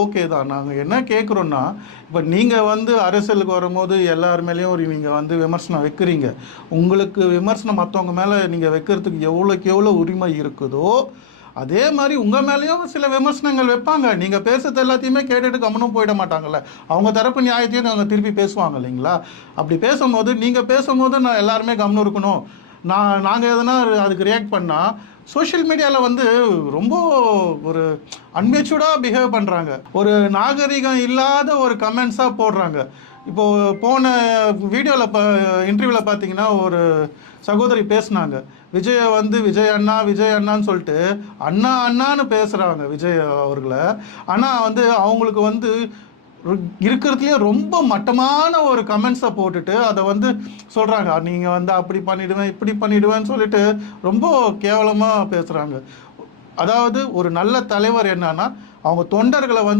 Okay தான். நாங்கள் என்ன கேட்குறோன்னா, இப்போ நீங்கள் வந்து அரசியலுக்கு வரும்போது எல்லார் மேலேயும் ஒரு நீங்கள் வந்து விமர்சனம் வைக்கிறீங்க. உங்களுக்கு விமர்சனம் மற்றவங்க மேலே நீங்கள் வைக்கிறதுக்கு எவ்வளோக்கு எவ்வளோ உரிமை இருக்குதோ, அதே மாதிரி உங்கள் மேலேயும் சில விமர்சனங்கள் வைப்பாங்க. நீங்கள் பேசுறது எல்லாத்தையுமே கேட்டுட்டு கம்முனும் போயிட மாட்டாங்கல்ல. அவங்க தரப்பு நியாயத்தையும் அவங்க திருப்பி பேசுவாங்க இல்லைங்களா? அப்படி பேசும்போது நீங்கள் பேசும்போது நான் எல்லாருமே கம்முன்னு இருக்கணும். நாங்கள் எதனா அதுக்கு ரியாக்ட் பண்ணால் சோஷியல் மீடியாவில் வந்து ரொம்ப ஒரு அன்மெச்சூர்டாக பிஹேவ் பண்ணுறாங்க. ஒரு நாகரிகம் இல்லாத ஒரு கமெண்ட்ஸாக போடுறாங்க. இப்போது போன வீடியோவில் இன்டர்வியூவில் பார்த்தீங்கன்னா ஒரு சகோதரி பேசுனாங்க. விஜயை வந்து விஜய் அண்ணான்னு சொல்லிட்டு அண்ணான்னு பேசுகிறாங்க விஜய் அவர்களை. ஆனால் வந்து அவங்களுக்கு வந்து இருக்கிறதுலேயே ரொம்ப மட்டமான ஒரு கமெண்ட்ஸை போட்டுட்டு அதை வந்து சொல்கிறாங்க, நீங்கள் வந்து அப்படி பண்ணிவிடுவேன் இப்படி பண்ணிவிடுவேன்னு சொல்லிட்டு ரொம்ப கேவலமாக பேசுகிறாங்க. அதாவது ஒரு நல்ல தலைவர் என்னன்னா அவங்க தொண்டர்களை வந்து